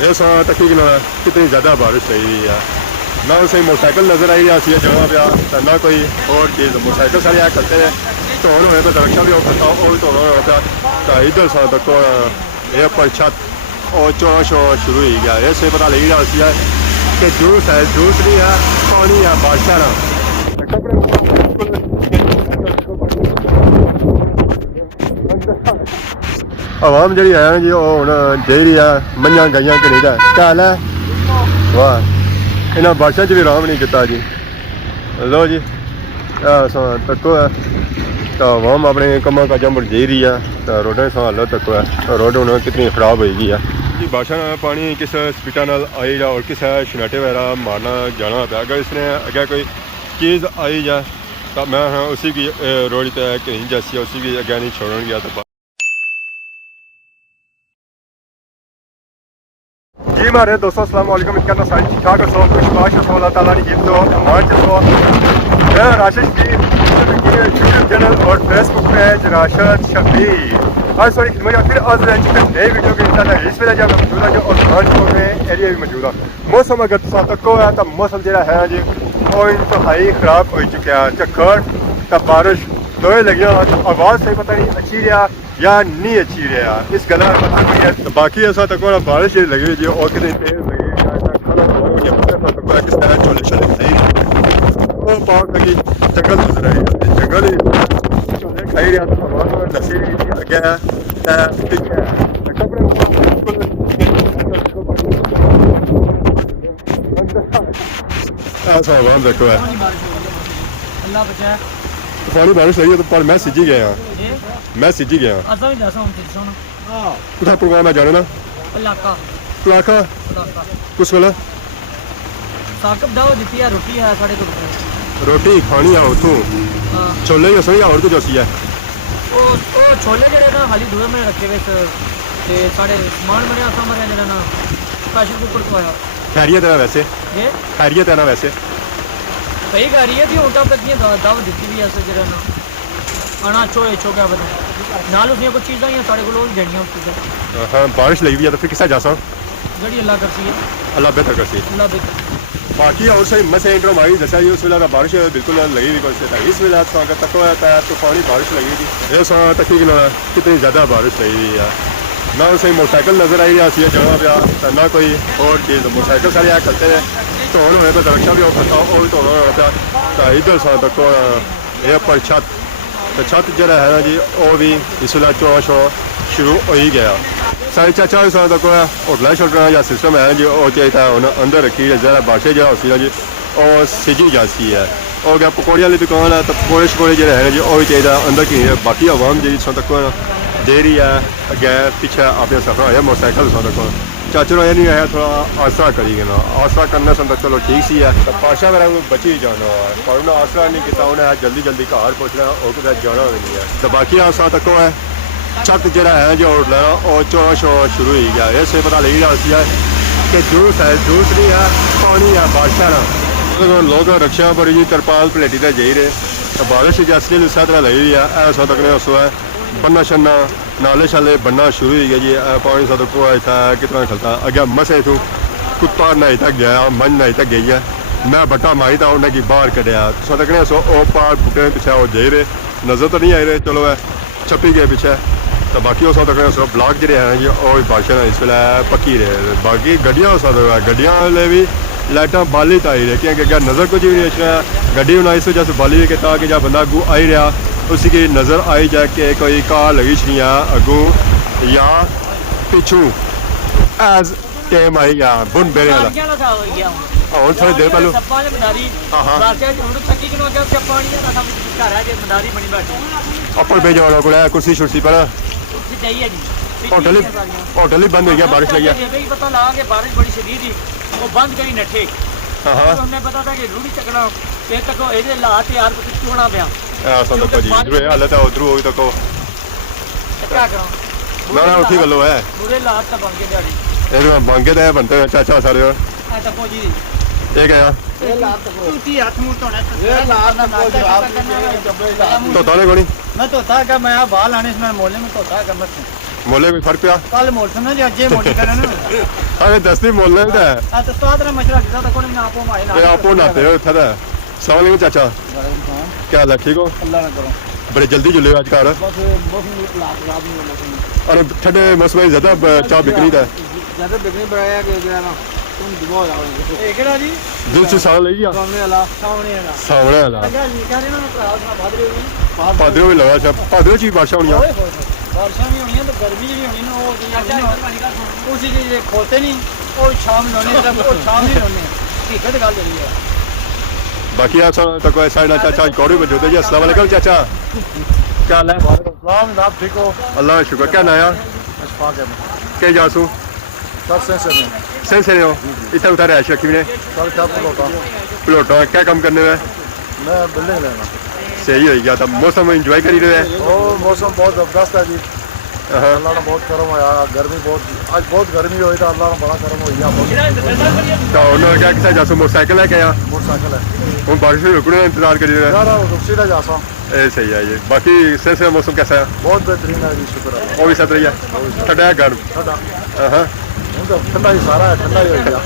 ये तकरीबन कितनी ज़्यादा बारिश रही हुई है। ना उसे मोटरसाइकिल नज़र आई है जगह पे, ना कोई और चीज़। मोटरसाइकिल सारे यहाँ करते हैं धोन होने पर दरख्शा भी होता था, वो भी धोना होता तो इधर सा तक ये पर छत और चौड़ा शोर शुरू ही गया। ये से पता लगी रहा है कि जूस है, जूस नहीं है, पानी है, बारिश ना आवाम जी है जी हूँ दे रही है मंझा गाइया कि नहीं क्या हाल है। वाह इन्हें बारिशों भी आराम नहीं किया जी। लो जी तको है तो आवाम अपने कमा काजा पर दे रही है तो रोडें हालत तको है। रोड हूँ कितनी खराब होगी है जी। बारिशों पानी किस स्पीडा नाल आई जा और किस शनाटे वगैरह मारना जाना पाया। अगर इसने अगर कोई चीज़ आई जाए तो मैं उसी की रोड पे कहीं जैसी है उसी की अगर नहीं छोड़न गया। तो जी हमारे दोस्तों अस्सलाम वालेकुम। इनका सारी ठीक ठाक सो कुछ बाश अल्लाह ताला ने गिफ्ट दो अमान सो मैं राशिद जी यूट्यूब चैनल और फेसबुक पेज राशिद शबीर आज सॉरी खिदमत फिर आज नए वीडियो के इंशाल्लाह इस वेले जब मौजूद है जो और में एरिया भी मौजूद है। मौसम अगर तुसा तको है तो मौसम जो है जी वो इंतहाई खराब हो चुका है। झक्खड़ तो बारिश दोए लगियां आवाज़ से पता नहीं अच्छी रहा या नहीं अच्छी रहा इस गला पता नहीं है। तो बाकी ऐसा तक बारिश लगी हुई जी और कितनी तेज लगी पाक लगी जंगल गुजर रही जंगल ही खाई रहा था नसी अगे ऐसा आवाम देखो है सारी बारिश लगी तो पर मैं सिजी गया मैं सिजी गया कुछ प्रोग्राम है जाने ना इलाका कुछ वाला साकब दाव दी है रोटी है साढ़े को रोटी खानी है उतों छोले ही असली और कुछ असी है ओ छोले जड़े ना खाली दूर में रखे हुए ते साढ़े समान बने आसा मरे जड़ा ना प्रेशर कुकर तो आया खैरियत है वैसे ये खैरियत है ना वैसे सही खैरियत ही होता तक दाव दी भी ऐसे जड़ा ना आना छोए छो क्या बता नाल उसने कुछ चीज़ां ही साढ़े को लोग जड़ियां उसकी हाँ बारिश लगी हुई है तो फिर किसा जा सा जड़ी अल्लाह करती है अल्लाह बेहतर करती अल्लाह बेहतर बाकी और सही मसे इंट्रो मारी जैसा ये उस वेला बारिश बिल्कुल लगी हुई कौन से इस वेला अगर तक होता है तो पानी बारिश लगी थी ये तकरीबन कितनी ज़्यादा बारिश लगी हुई है। ना उसे मोटरसाइकिल नज़र आई है जगह पे, ना कोई और चीज़। मोटरसाइकिल सारे यहाँ करते हैं धोन होने पर दरख्शा भी होता था वो भी धोना होता तो इधर सा तक ये पर छत तो छत जरा है ना जी वो भी इस वेला चौड़ा शोर शुरू हो ही गया। साढ़े चाचा साल तक होटल छोटना या सिस्टम है जी वो चाहिए उन्हें अंदर रखी है जरा बारिश जो होती है जी और सिजी जाती है और क्या पकौड़े वाली दुकान है तो पकौड़े शकौड़े जो है जी वो भी चाहिए अंदर की बाकी आवाम जी तक दे रही है अगे पीछे अपने सफर आया मोटरसाइकिल तक चाचो ये नहीं आया थोड़ा आसरा करी गया आसरा करने से चलो ठीक सी है तो पाशा मेरा बची जाना है पर उन्हें आसरा नहीं किया उन्हें जल्दी जल्दी घर पहुँचना और कितना जाना भी नहीं है। तो बाकी आसरा तक है छत जरा है जो होटल और चौड़ा शोर शुरू ही गया। ये से पता लगी रहा है कि जूस है, जूस नहीं है, पानी है, बारिश ना लोग रक्षा पर जी तरपाल प्लेटी तक जाई रहे तो बारिश असली उस तरह लगी हुई है। ऐसा तक ने उस बन्ना शन्ना नाले शाले बनना शुरू ही गया जी पानी सा तक था कितना खलता अगे मसे तू कुत्ता नहीं तक गया मन नहीं तक गई है मैं बट्टा मारी था उन्हें की बाहर कटिया सदकने सो ओ पार फुटे पीछे वो जाई रहे नजर तो नहीं आई रहे चलो है छपी गए पीछे। तो बाकी उस ब्लॉक जो हैं जी और बारिश इस वे पक्की रहे बाकी गड्डियां गड्डियां वाले भी लाइटा बाली तो आई रहे क्योंकि अगर नज़र कुछ भी नहीं गड्डी बनाई इस वजह से बाली भी ताकि जब बंदा अगू आई रहा उसी की नज़र आई जाए कि कोई कार लगी छी अगू या पिछू एज टाइम आई या बुन बेरे और थोड़ी देर पहले अपर पे जाना को कुर्सी शुर्सी पर होटल ही बंद हो गया बारिश लगी पता लगा कि बारिश बड़ी शदीद थी वो बंद करी नठे हमने पता था कि रूढ़ी चकना फिर तक ये लात यार कुछ चूना पिया हालत है उधर होगी तो क्या करो ना ना उठी गलो है पूरे लात तक बंके दिहाड़ी बंके तो बनते चाचा सारे ये क्या तोता ने कोनी मैं तोता का मैं बाल आने इसमें मोले में तोता का मत मोले में फर्क पिया कल मोल सुना जी अजय मोली करन अरे दस्ती मोल लेता है आ तो स्वाद रे मशरा के साथ कोई ना आपो माए ना ये आपो नाते हो था सलाम अलैकुम चाचा क्या हाल है ठीक हो अल्लाह ना करो बड़े जल्दी जुले आज कार बस मौसम लाख रात में मौसम और ठंडे मौसम में ज्यादा चाय बिकनी था ज्यादा बिकनी बढ़ाया कि जो ना तुम दुआ जाओगे ए केड़ा जी दिल से साल ले गया सामने वाला सामने वाला अच्छा जी कह रहे ना प्राउड ना भादरे में पादरों में लगा था पादरों की बारिश होनी है बारिशां भी होनी है तो गर्मी भी होनी ना वो उसी के खोते नहीं और शाम लोने सब और शाम ही लोने हकीकत गल जड़ी है बाकी आप तो कोई साइड चाचा कौड़ी में जोते जी अस्सलाम वालेकुम चाचा क्या हाल है सलाम आप ठीक हो अल्लाह का शुक्र क्या नाया अशफाक है क्या जासू सर से नहीं सेंस हो इतना उतारे ऐश रखी ने सर क्या बोलता प्लॉट क्या काम करने में मैं बिल्डिंग लेना सही हो गया था मौसम एंजॉय करी रहे हैं ओ मौसम बहुत ज़बरदस्त है जी अल्लाह ने बहुत करम होया गर्मी बहुत आज बहुत गर्मी हुई था अल्लाह ने बड़ा करम हो गया तो उन्होंने क्या किया जासू मोटरसाइकिल है क्या मोटरसाइकिल है हम बारिश में रुकने का इंतजार करी रहे हैं यार सीधा जा सा ए सही है ये बाकी सेंस मौसम कैसा है बहुत बेहतरीन है जी शुक्र है वो भी सत रही है ठंडा है गर्म ठंडा हाँ ठंडा ही सारा है ठंडा ही हो गया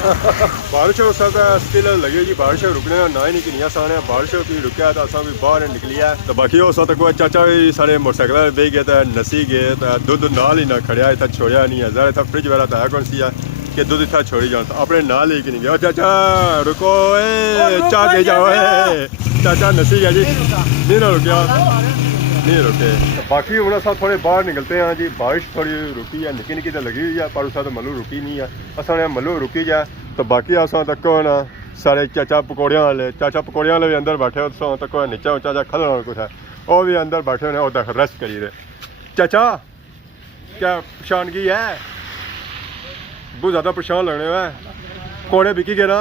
बारिश हो सब स्टिल लगी जी बारिश रुकने का ना ही नहीं कि नहीं आसान है बारिश भी रुकिया तो असा भी बाहर निकली है तो बाकी उस वक्त कोई चाचा भी सारे मोटरसाइकिल बह गए तो नसी गए तो दुध नाल ही ना खड़िया इतना छोड़िया नहीं है ज़रा इतना फ्रिज वाला तो है कौन सी है कि दुध इतना छोड़ी जाओ तो अपने नाल ही नहीं गया चाचा रुको चाह दे जाओ चाचा नसी गया जी नहीं ना रुकिया नहीं रुके बाकी उन्हें साथ थोड़े बाहर निकलते हैं जी बारिश थोड़ी रुकी है निकी निकी तो लगी हुई है पर उस तो मल्लू रुकी नहीं है असा मल्लू रुकी जाए तो बाकी असा तक ना सारे चाचा पकौड़ियाँ वाले भी अंदर बैठे हो तक नीचे चाचा खलना कुछ है वो भी अंदर बैठे होने उधर रेस्ट करी रहे चाचा क्या परेशानगी है बहुत ज़्यादा परेशान लगने में पकौड़े बिकी गए ना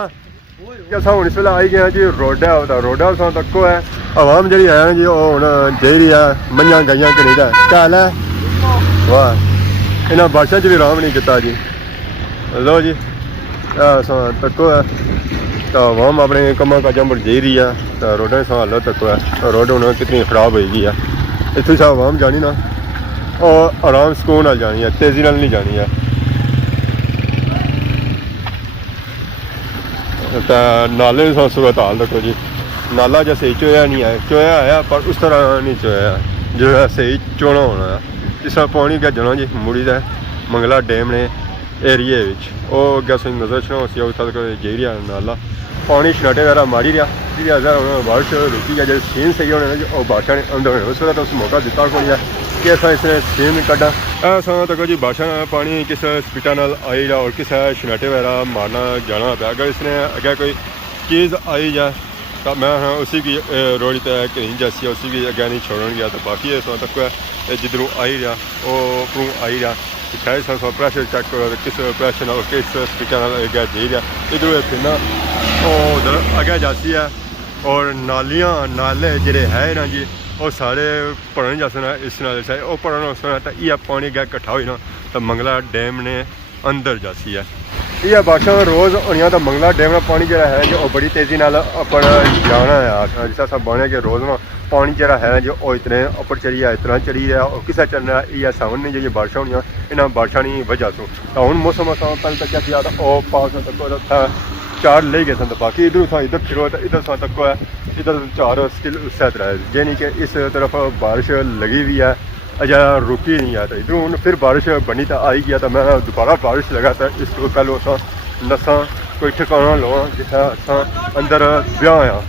कैसा हूँ इस वे आई गए जी रोड है रोड तक है आवाम जी है जी हूँ दे रही है मंझा गाइया करी क्या हाल है वाह इन्हें बारिशों भी आराम नहीं किया जी लो जी तको है तो आवाम अपने कमा काजा पर दे रही है तो रोडा हाल तको है रोड हूँ कितनी खराब हो गई है इतनी सा आवाम जानी ना और आराम सुकून नाल जानी है तेजी नाल नहीं जानी है तो नाले सूरत हाल देखो जी नाला जो सही चोया नहीं है चोया है पर उस तरह नहीं चोया जो है सही चोना होना है इस तरह पानी क्या जाना जी मुड़ी का मंगला डैम ने एरिए अगर नजर छो तक जेरिया नाला पानी छनाटे वगैरह मारी रहा बारिश रुकी गया जो सीन सही होने जी और बादशाह ने अंदर होने उस वक्त उस मौका दिता को कि असा इसने सीन कटा ऐसा तक जी बादशाह ने पानी किस स्पीटा नाल आई रहा और किस छनाटे वगैरह मारना जाना पाया अगर इसने अगर कोई चीज़ आई जाए तो मैं हाँ उसी की रोड तय कहीं जैसी उसी की अगर नहीं छोड़न गया तो बाकी इस तक जिधरों आई रहा वो उपरों आई रहा खैर प्रेशर चेक करो किस प्रेशर नाल किस स्पीकर नाल अगर दे रहा इधरों फिर ना उधर अगर जाती है और नालियाँ नाले जोड़े है ना जी वो सारे भरन जैसे ना इस नाल वो भरन उस तो यह पानी अगर कट्ठा हो ना तो मंगला डैम ने अंदर जाती है यह बारिशां रोज़ होनियां तो मंगला डैम का पानी जो है जो बड़ी तेज़ी नाल अपर जाना है जिस सब बने कि रोज़ ना पानी जो है जो इतने अपर चढ़ी है इतना चढ़ी रहा और किसा चलना यह सावन जो बारिशां होनियां इन्होंने बारिशां की वजह तो हूँ मौसम असा कल तक क्या किया पास तक चार ले गए सन तो बाकी इधर इधर फिरो तो इधर तक है इधर चार स्टिल उस तरह यानी कि इस तरफ बारिश लगी हुई है अजा रुकी नहीं है तो इधरों हूँ फिर बारिश बनी तो आई गया तो मैं दोबारा बारिश लगा था इसको पहले अस नसा कोई ठिकाना लवा जितना अस अंदर ब्याह आया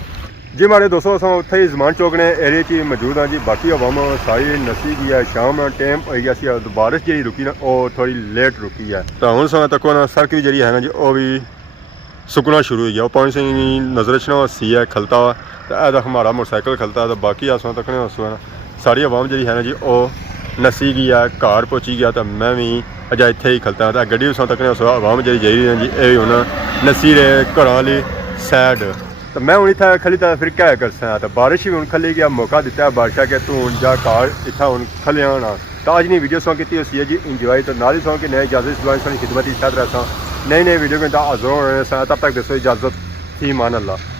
जी हमारे दोस्तों अस उत्थे ही जमान चौक ने एरिए च मौजूद हाँ जी बाकी आवाम सारी नसी गई है शाम टाइम हो गया सी बारिश जी रुकी ना वो थोड़ी लेट रुकी है तो हूँ समय तक ना सड़क भी जी है ना जी वो भी सुकना शुरू हो गया वो पानी से नजर चना सी है खलता हुआ तो ऐसा हमारा मोटरसाइकिल खलता है तो बाकी आसमान तक उस सारी आवाम जी है ना जी वो नसी गई है घर पहुँची गया तो मैं भी अजा इत्थे ही खलता तो गड्डी उस तक उस आवाम जी जाई रही जी ये हूँ नसी रहे घर वाली सैड तो मैं हूँ इतना खली तो फिर क्या कर सकता तो बारिश भी हूँ खली गया मौका दिता है बारिशा के तू हूँ जा घर इतना हूँ खलिया होना तो अज नहीं वीडियो सॉन्ग की उसी है जी इंजॉय तो नाल ही सॉन्ग कि नए इजाजत सुबह सोनी खिदमत ही साथ रहा नई नई वीडियो में हाजिर होने तब तक दसो इजाजत ही मान अल्लाह।